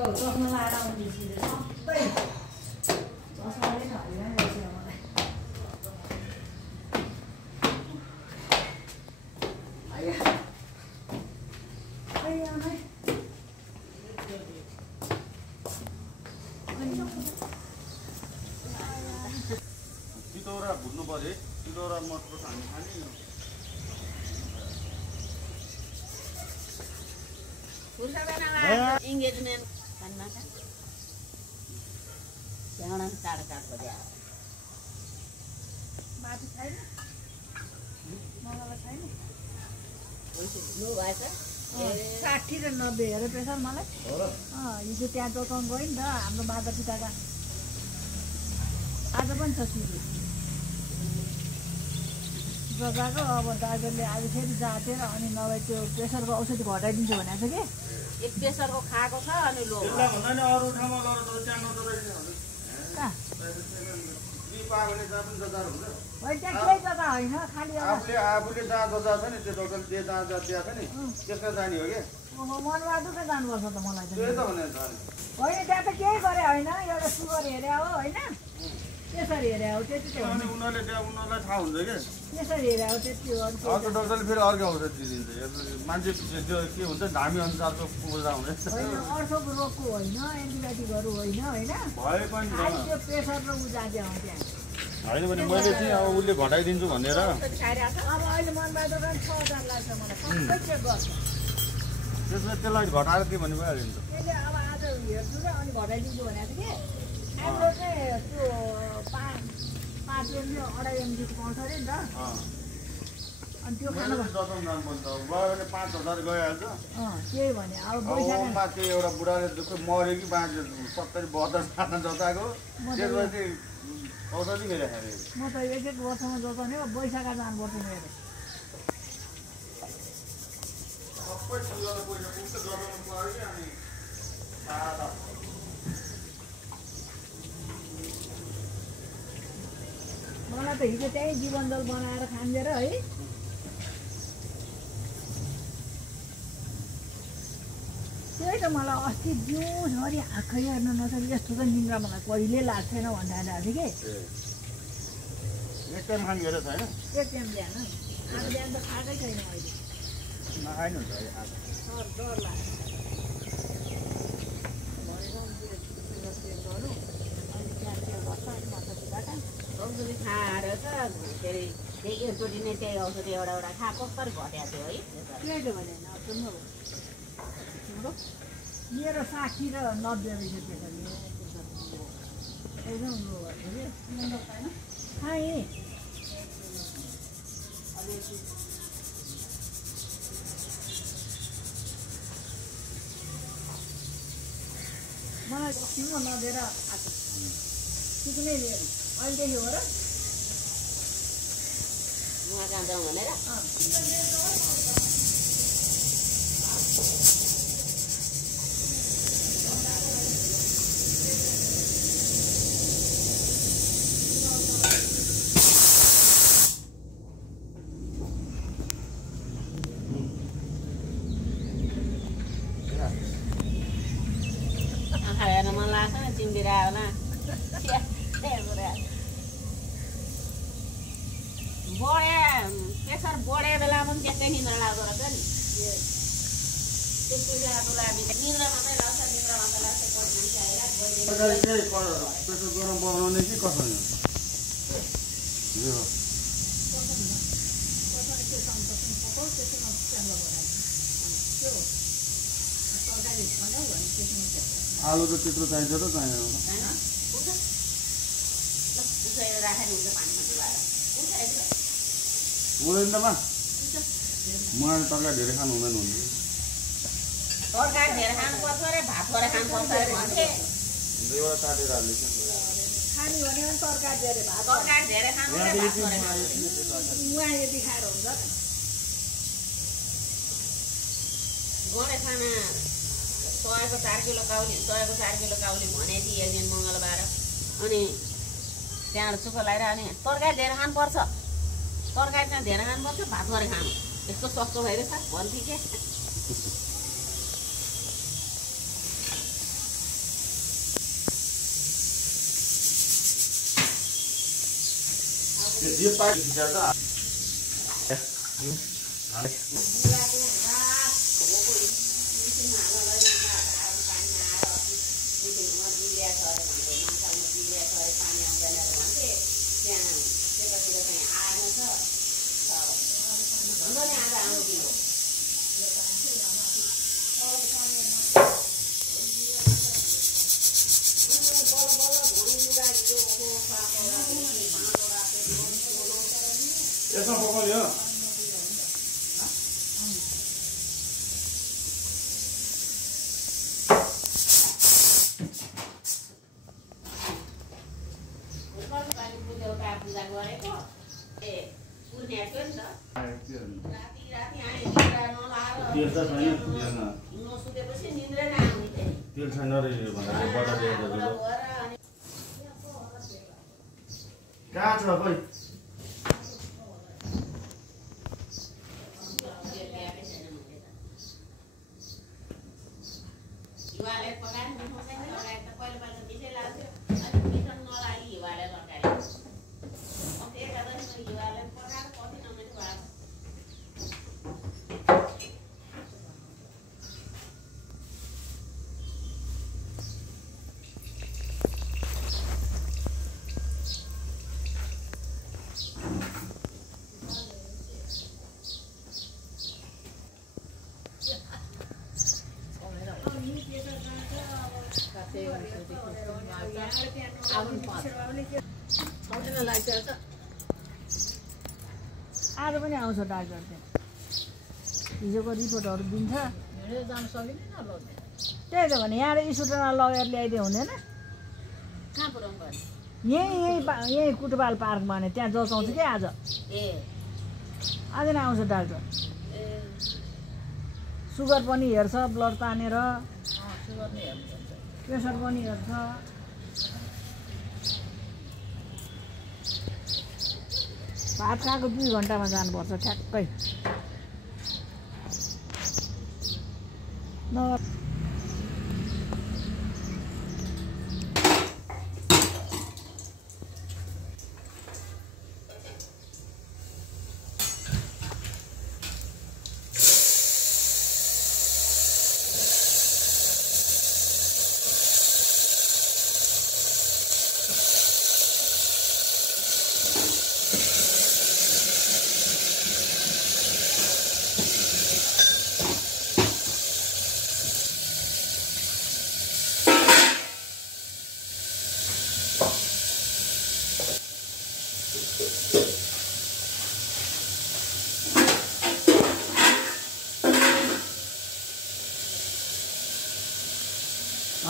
चस्मा लाएर आउँदैछु सबै चस्माले ठगिरहेको छ मलाई चितौरा भुट्नु पर्यो चितौरा मटर खानु खाने engagement kan masa jangan tarik berdua माथि छैन मलाई छैन lu bahasa 60 र 90 हेरे प्रेसर मलाई हिजो त्यहाँ दोकान गयो नि त हाम्रो माता पिताका आज पनि छ सिडी जग्गाको अब दाजुले आज फेरि जाँचेर अनि नभए त्यो प्रेसरको औषधि घटाइदिन्छु भनेको छ कि एक प्रेसरको खाएको छ अनि लो त्यसलाई भन्दा नि अरू ठाउँमा लगेर त्यहाँ नजराइदिने कहाँ पायो भने जहाँ पनि जजार हुन्छ होइन त्यहाँ केही जग्गा होइन खालि आफूले जहाँ जजार छ नि त्यो डक्टरले जे जहाँ जहाँ दिएको छ नि त्यसमा जाने हो कि मनबहादुरकै जानुपर्छ त मलाई त त्यही त भने होइन त्यहाँ त केही गरे होइन एउटा सुगर हेरे हो होइन त्यसरी हेरे हो त्यति त अनि उनीहरूले त्यहाँ उनीहरूलाई थाहा हुन्छ कि त्यसरी हेरे हो त्यति हो अर्को डक्टरले फेरि अर्को औषधि दिन्छ मान्छे त्यो के हुन्छ धामी अनुसारको पूजा हुँदैछ होइन अर्कोको रोगको होइन एन्टिबायोटिकहरू होइन होइन भए पनि त्यो प्रेसर र उ जाँदै हो त्यहाँ होइन भने मैले चाहिँ अब उसले घटाइदिन्छु भनेर अब अहिले मनबहादुर 6000 लाग्छ मलाई सबै चेक गर्छ त्यसमा त्यसलाई घटाएर के भन्नु भइहाल्यो नि त त्यसले अब आज हेर्छु र अनि घटाइदिन्छु भनेको थियो कि हाम्रो चाहिँ त्यो 5 MG 2.5 MG को पाउँछ अरे नि त अनि त्यो खानु दसौँ दाम पर्छ गयो भने 5000 गइहाल्छ त्यही भने अब बैशाखमा त्यो एउटा बुढाले दुःख मऱ्यो कि बाँच्यो 70 72 सालमा जताएको त्यसपछि औषधि फेरि खाने म त एक वर्षमा जोताउने हो बैशाखा जानुपर्छ मेरो सबै ठुलो पैसा पुग्छ जताउनु पर्यो कि अनि मलाई त हिजो त्यही जीवनजल बनाएर खान्जेर है त्यही त मलाई अस्ति जिउँभरि आँखा हेर्न नसके यस्तो त निन्द्रा मलाई कहिले लाग्थेन भनेर आएको थियो कि एक टाइम खाने गरेर छैन एक टाइम बिहान आज बिहान त खाएकै छैन अहिले नखाइनु हुन्छ डर लाग्छ औषधि खाएर त फेरि त्यही एकचोटि नै त्यही औषधि एउटा एउटा खा कसरी घट्या थियो है त्यही त भने मेरो 60 र 90 रहेछ एकदम लो भयो खाएँ मलाई सिङ्गो नदिएर आएको सिक्नै लिएर अहिलेदेखि हो र उहाँ कहाँ जाउँ भनेर आँखा हेर्न मन लाग्छ नि चिन्बिरा होला बढे प्रेसर बढे बेलामा पनि त्यस्तै निन्द्रा लाग्दो रहेछ नि त्यस्तो निन्द्रा मात्रै लाग्छ निन्द्रा मात्रै लाग्छ प्रेसर गरम बनाउने कि कसो आलु त त्यत्रो चाहिन्छ त चाहिँदैन राखेर हुन्छ पानीमा डुबाएर हुँदैन त मा मलाई तरकारी धेरै खानु हुँदैन हुन्छ तरकारी धेरै खानुपर्छ अरे भात थोरै खानुपर्छ अरे भन्थे दुईवटा काटेर हाल्दैछ खाने भने तरकारी धेरै भात तरकारी धेरै खानु अरे भात थोरै खानु उहाँ यति खाएर हुन्छ गरे खाना 100 को 4 किलो काउली 100 को 4 किलो काउली भने थिए एक दिन मङ्गलबार अनि त्यहाँबाट सुख लगाएर अनि तरकारी धेरै खानुपर्छ तरकारी चाहिँ धेरै खानुपर्छ भात थोरै खानु यस्तो सस्तो भइरहेछ भन्थे के यो पार्टी खिचेर त यसमा पकाउने हो तेल छैन रे भन्दाखेरि बजार कहाँ छ खोइ आज पनि आउँछ डाक्टर त्यहाँ हिजोको रिपोर्टहरू दिन्छ जान सकिँदैन त्यही त भने यहाँ स्कुटरमा लगेर ल्याइदियो हुँदैन कहाँ पुऱ्याउनु पर्ने यहीँ कुटुबाल पार्कमा भने त्यहाँ जचाउँछ कि आज आज नै आउँछ डाक्टर सुगर पनि हेर्छ ब्लड तानेर प्रेसर पनि हेर्छ भात खाएको 2 घन्टामा जानुपर्छ ठ्याक्कै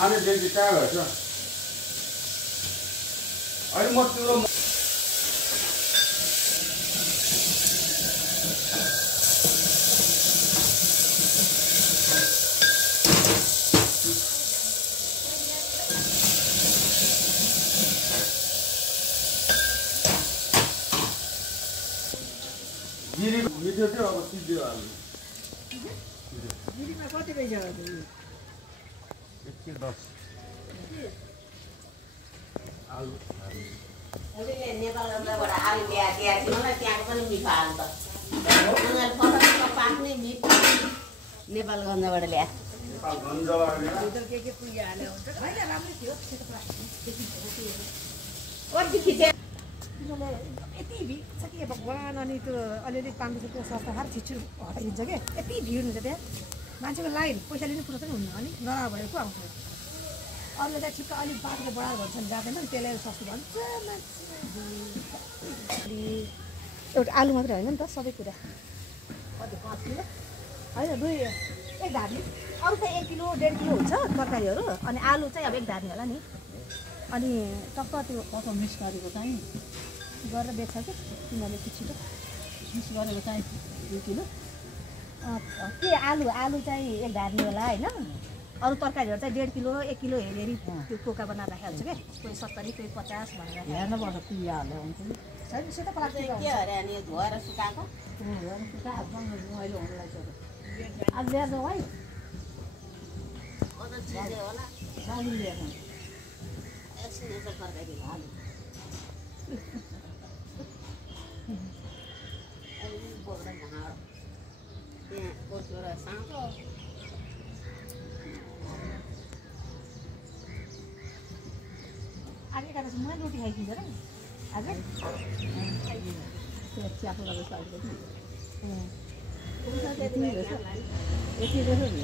आने देखि कहाँ भएछ अहिले म त्यो गिरी मिठो थियो अब सिद्धो हाल्नु गिरीमा कति पैसा हो त्यो 110 आलु नेपालबाट आलु ल्याएको थियो मलाई त्यहाँको पनि मिठो आलु त उनीहरू फटाफट पाक्ने मिठो नेपालगञ्जबाट ल्याए भित्र के पुग्यो हाले हुन्छ हैन राम्रै थियो कति खिचे यति भिड छ कि भगवान् अनि त्यो अलिअलि 500 रुपियाँ सस्ता खाएर छिटो हटाइदिन्छ क्या यति भिड हुन्छ त्यहाँ मान्छेको लाइन पैसा लिने कुरो पनि हुन्न अनि नराम्रो भएको आउँछ अरूले चाहिँ ठिक्क अलिक बाटोले बढाएर भन्छन् जाँदैन नि त्यसलाई सस्तो भन्छ एउटा आलु मात्रै होइन नि त सबै कुरा कति 5 किलो होइन 1 धार्नी अरू त 1 किलो 1.5 किलो हुन्छ तरकारीहरू अनि आलु चाहिँ अब 1 धार्नी होला नि अनि टक्क त्यो कस्तो मिक्स गरेको चाहिँ गरेर बेच्छ कि तिनीहरूले छिटो मिक्स गरेको चाहिँ 2 किलो के आलु चाहिँ 1 धार्नी होला होइन अरू तरकारीहरू चाहिँ 1.5 किलो 1 किलो हेरी त्यो पोका बनाएर राखिहाल्छ क्या कोही 70 कोही 50 भनेर हेर्नुपर्छ पियाहरूले हुन्छ नि छैन सेतो प्लास्टिक के अरे अनि धोएर सुकाएको आज ल्याएर जाउँ है अझ चिजे होला साली ल्याएर एकछिन यसो तरकारी आलु यहाँ कोचो र साँचो आज एकादशी मैले रोटी खाइदिन्छ र आज चियाको गरेर साइडको यति रहेछ यति रहेछ नि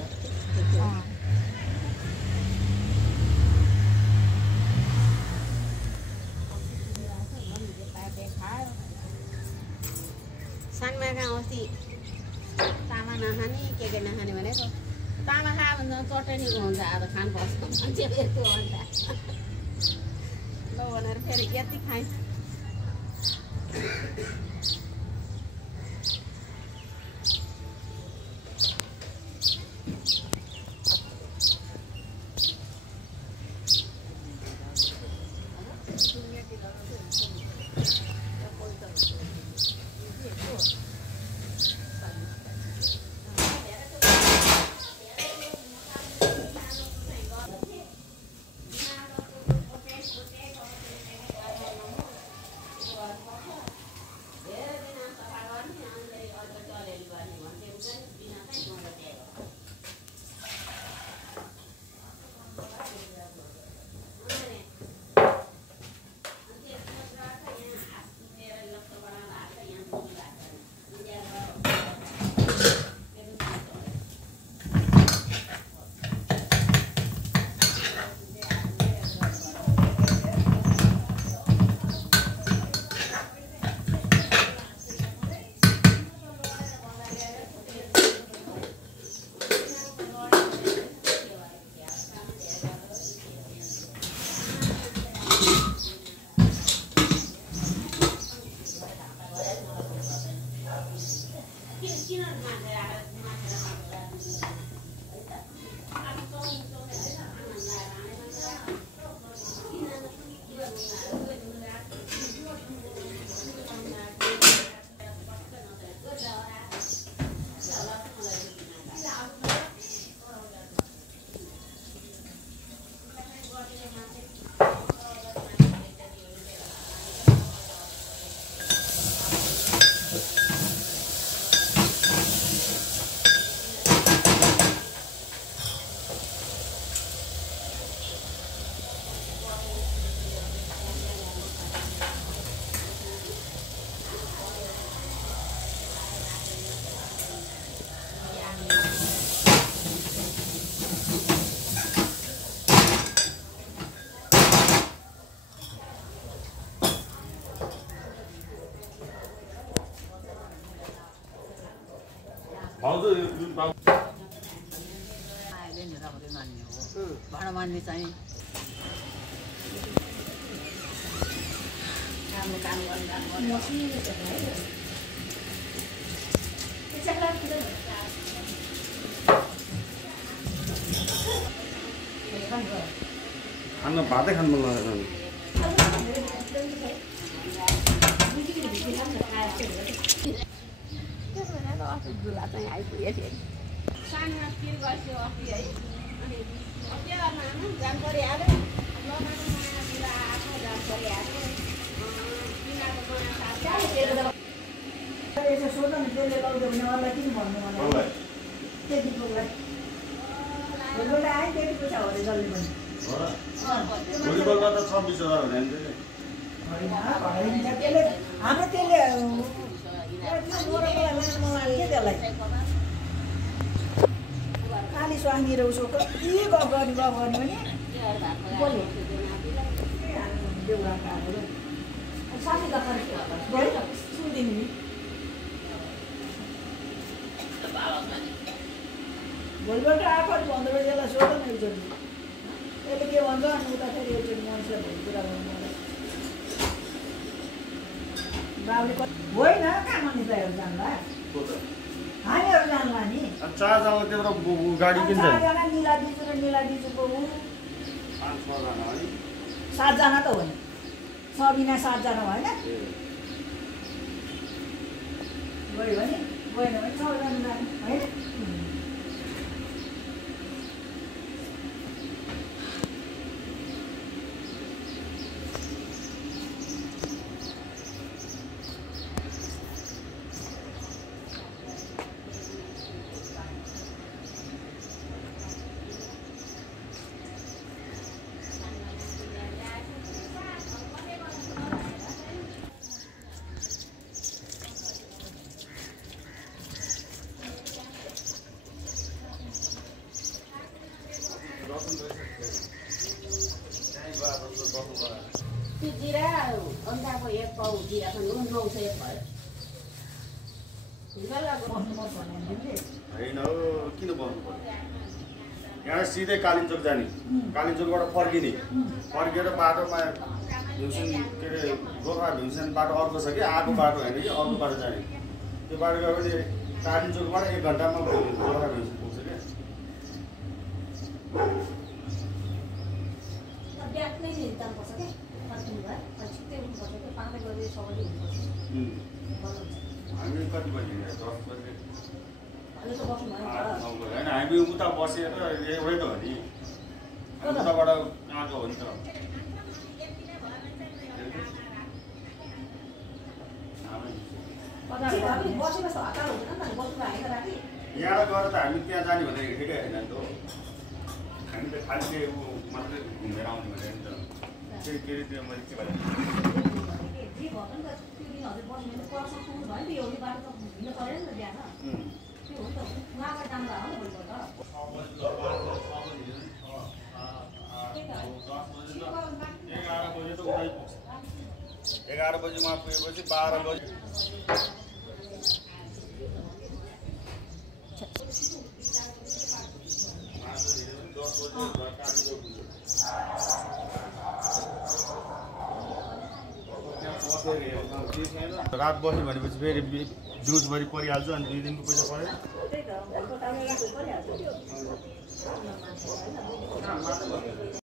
सानमाका अस्ति तामा नखाने के नखाने भनेको तामा खायो भने चटनीको हुन्छ अब खानु पर्छ मान्छे यस्तो हुन्छ ल भनेर फेरि यति खाएँ भाँडा मान्ने चाहिँ राम्रो काम खानु भातै खानु मन लाग्दैन झुला चाहिँ आइपुग्यो फेरि सानो पिर गर्थ्यो अस्ति है अनि जानकारी आयो भोलिपल्ट त 26,000 भने हाम्रो त्यसले काली स्वामी र उसो कति गफ गर्ने भने साथी सुनिदिनु नि भोलिपल्ट आएको भन्दा यसलाई सोध न एकचोटि यसले के भन्छ अनि उता फेरि एकचोटि मान्छेहरू कुरा गर्नु बाबुले होइन कहाँ मानिसहरू जान्ला हामीहरू जान्ला नि 4 जना त्यत्रो गाडी किन्छ 4 जना निला दिजुको 5-6 जना है 7 जना त होइन सबिना 7 जना होइन गयो भने गएन भने 6 जना जाने होइन ल्याएको नि 900 भयो होइन हो किन बस्नु पर्यो यहाँ सिधै कालिम्पोङ जाने कालिम्पोङबाट फर्किने फर्केर बाटोमा भ्युसन के अरे गोर्खा भ्युसन बाटो अर्को छ कि आएको बाटो होइन कि अर्को बाटो जाने त्यो बाटो गयो भने कालिम्पोङबाट 1 घन्टामा गोर्खा भ्युसन पुग्छ क्या हामी कति बजी 10 बजे होइन हामी उता बसेर एउटै त हो नि उताबाट आएको हो नि त यहाँ गएर त हामी त्यहाँ जाने भनेर हिँडेकै होइन नि त हामी त खालि त्यो मात्रै घुमेर आउने भनेर नि त त्यही के अरे त्यो मैले के भने एघार बजीमा पुगेपछि 12 बजी रात बस्यो भनेपछि फेरि जुसभरि परिहाल्छ अनि 2 दिनको पैसा पऱ्यो